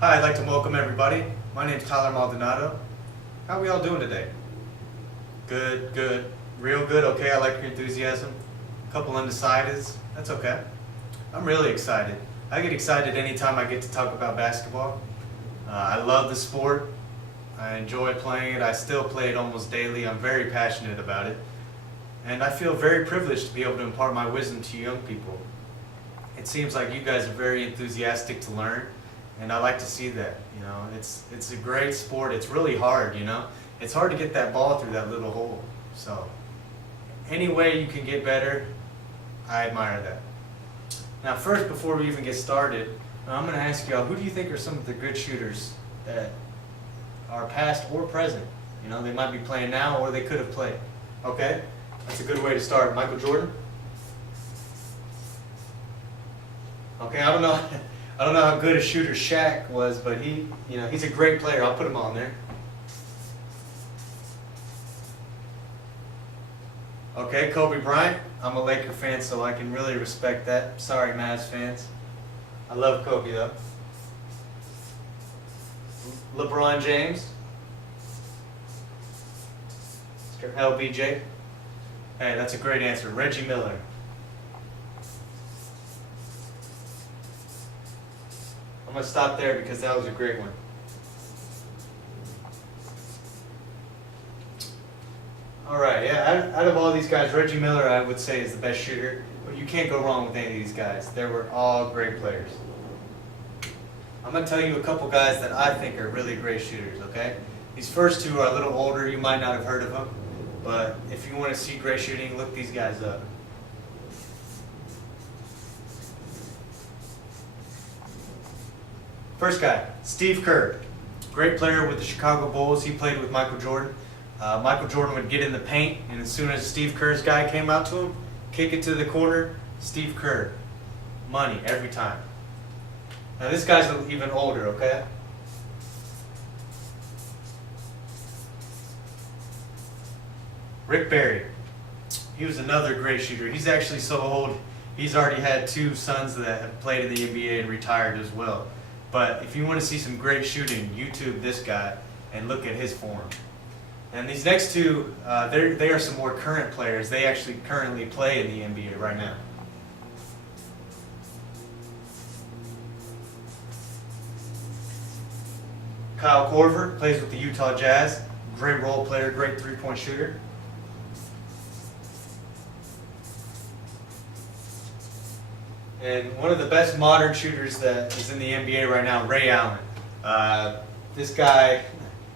Hi, I'd like to welcome everybody. My name's Tyler Maldonado. How are we all doing today? Good, good, real good. Okay, I like your enthusiasm. A couple undecideds. That's okay. I'm really excited. I get excited anytime I get to talk about basketball. I love the sport. I enjoy playing it. I still play it almost daily. I'm very passionate about it. And I feel very privileged to be able to impart my wisdom to young people. It seems like you guys are very enthusiastic to learn. And I like to see that, you know, it's a great sport. It's really hard, you know. It's hard to get that ball through that little hole. So, any way you can get better, I admire that. Now, first, before we even get started, I'm going to ask y'all, who do you think are some of the good shooters that are past or present? You know, they might be playing now or they could have played. Okay? That's a good way to start. Michael Jordan? Okay, I don't know how good a shooter Shaq was, but he's a great player. I'll put him on there. Okay, Kobe Bryant. I'm a Laker fan, so I can really respect that. Sorry, Mavs fans. I love Kobe, though. LeBron James. Mr. LBJ. Hey, that's a great answer. Reggie Miller. I'm going to stop there because that was a great one. Alright, yeah, out of all these guys, Reggie Miller I would say is the best shooter. But you can't go wrong with any of these guys. They were all great players. I'm going to tell you a couple guys that I think are really great shooters, okay? These first two are a little older. You might not have heard of them. But if you want to see great shooting, look these guys up. First guy, Steve Kerr. Great player with the Chicago Bulls. He played with Michael Jordan. Michael Jordan would get in the paint, and as soon as Steve Kerr's guy came out to him, kick it to the corner, Steve Kerr. Money every time. Now this guy's even older, okay? Rick Barry. He was another great shooter. He's actually so old, he's already had two sons that have played in the NBA and retired as well. But if you want to see some great shooting, YouTube this guy and look at his form. And these next two, they are some more current players. They actually currently play in the NBA right now. Kyle Korver plays with the Utah Jazz. Great role player, great three-point shooter. And one of the best modern shooters that is in the NBA right now, Ray Allen. This guy,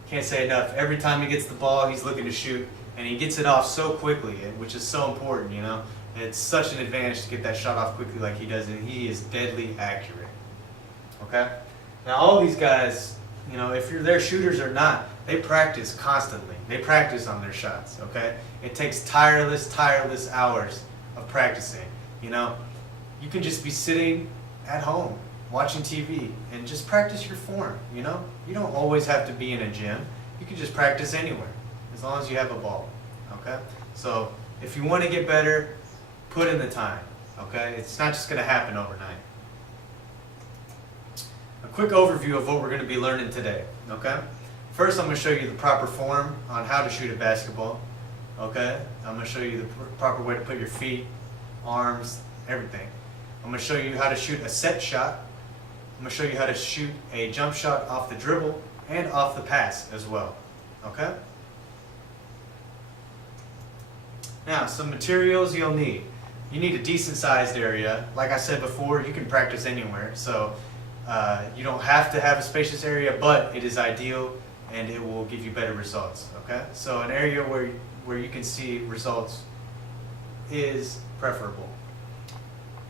can't say enough. Every time he gets the ball, he's looking to shoot, and he gets it off so quickly, which is so important, you know. It's such an advantage to get that shot off quickly like he does, and he is deadly accurate. Okay? Now, all these guys, you know, if they're shooters or not, they practice constantly. They practice on their shots, okay? It takes tireless hours of practicing, you know. You can just be sitting at home watching TV and just practice your form, you know? You don't always have to be in a gym. You can just practice anywhere as long as you have a ball, okay? So if you want to get better, put in the time, okay? It's not just going to happen overnight. A quick overview of what we're going to be learning today, okay? First, I'm going to show you the proper form on how to shoot a basketball, okay? I'm going to show you the proper way to put your feet, arms, everything. I'm going to show you how to shoot a set shot. I'm going to show you how to shoot a jump shot off the dribble and off the pass as well. Okay? Now, some materials you'll need. You need a decent sized area. Like I said before, you can practice anywhere. So you don't have to have a spacious area, but it is ideal and it will give you better results. Okay? So an area where you can see results is preferable.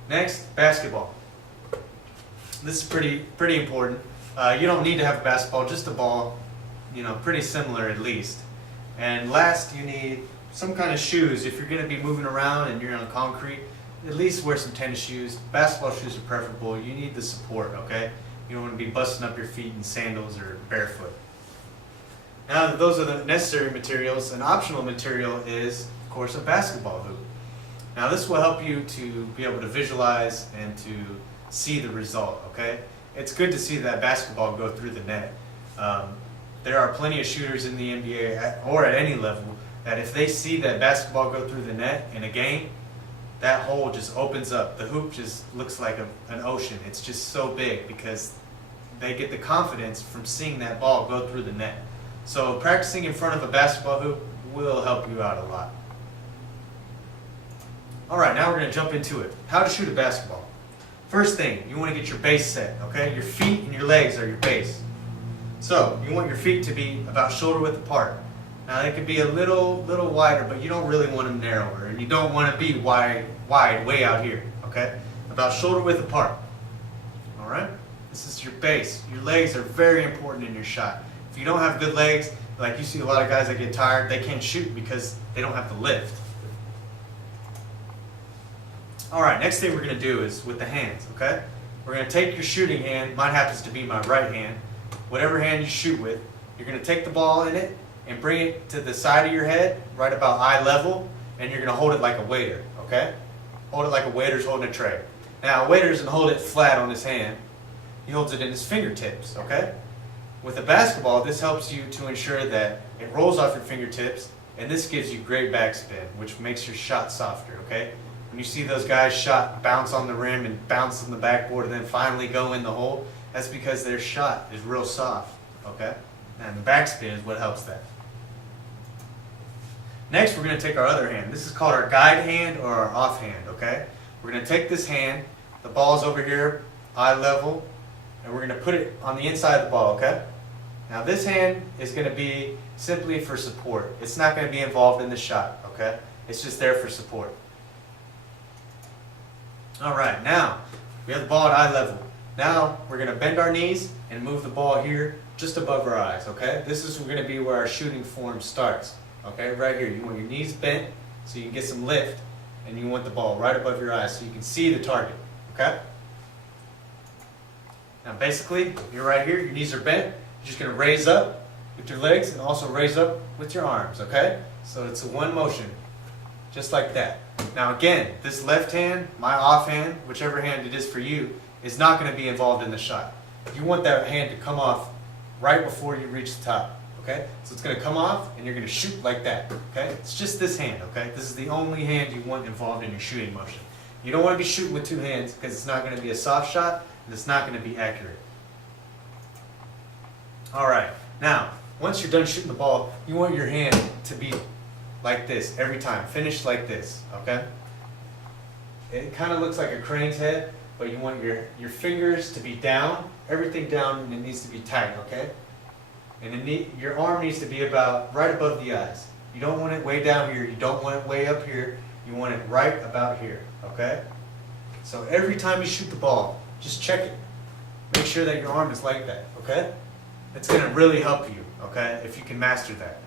Next, basketball. This is pretty important. You don't need to have a basketball, just a ball, you know, pretty similar at least. And last, you need some kind of shoes. If you're going to be moving around and you're on concrete, at least wear some tennis shoes. Basketball shoes are preferable. You need the support, okay? You don't want to be busting up your feet in sandals or barefoot. Now that those are the necessary materials, an optional material is, of course, a basketball hoop. Now this will help you to be able to visualize and to see the result, okay? it's good to see that basketball go through the net. There are plenty of shooters in the NBA or at any level that if they see that basketball go through the net in a game, that hole just opens up. The hoop just looks like an ocean. It's just so big because they get the confidence from seeing that ball go through the net. So practicing in front of a basketball hoop will help you out a lot. All right, now we're going to jump into it. How to shoot a basketball. First thing, you want to get your base set, okay? Your feet and your legs are your base. So you want your feet to be about shoulder width apart. Now they could be a little wider, but you don't really want them narrower, and you don't want to be wide way out here, okay? About shoulder width apart. All right? This is your base. Your legs are very important in your shot. If you don't have good legs, like you see a lot of guys that get tired, they can't shoot because they don't have the lift. All right, next thing we're going to do is with the hands, okay? We're going to take your shooting hand. Mine happens to be my right hand. Whatever hand you shoot with, you're going to take the ball in it and bring it to the side of your head, right about eye level, and you're going to hold it like a waiter, okay? Hold it like a waiter's holding a tray. Now, a waiter doesn't hold it flat on his hand. He holds it in his fingertips, okay? With a basketball, this helps you to ensure that it rolls off your fingertips, and this gives you great backspin, which makes your shot softer, okay? When you see those guys shot bounce on the rim and bounce on the backboard and then finally go in the hole, that's because their shot is real soft, okay? And the backspin is what helps that. Next, we're going to take our other hand. This is called our guide hand or our off hand, okay? We're going to take this hand, the ball's over here, eye level, and we're going to put it on the inside of the ball, okay? Now this hand is going to be simply for support. It's not going to be involved in the shot, okay? It's just there for support. All right, now we have the ball at eye level. Now we're going to bend our knees and move the ball here just above our eyes, okay? This is going to be where our shooting form starts, okay? Right here, you want your knees bent so you can get some lift, and you want the ball right above your eyes so you can see the target, okay? Now basically, you're right here, your knees are bent. You're just going to raise up with your legs and also raise up with your arms, okay? So it's a one motion, just like that. Now again, this left hand, my off hand, whichever hand it is for you, is not going to be involved in the shot. You want that hand to come off right before you reach the top, okay? So it's going to come off and you're going to shoot like that, okay? It's just this hand, okay? This is the only hand you want involved in your shooting motion. You don't want to be shooting with two hands because it's not going to be a soft shot and it's not going to be accurate. All right, now, once you're done shooting the ball, you want your hand to be like this every time. Finish like this, okay? It kind of looks like a crane's head, but you want your fingers to be down, everything down, and it needs to be tight, okay? And your arm needs to be about right above the eyes. You don't want it way down here, you don't want it way up here, you want it right about here, okay? So every time you shoot the ball, just check it. Make sure that your arm is like that, okay? It's going to really help you, okay, if you can master that.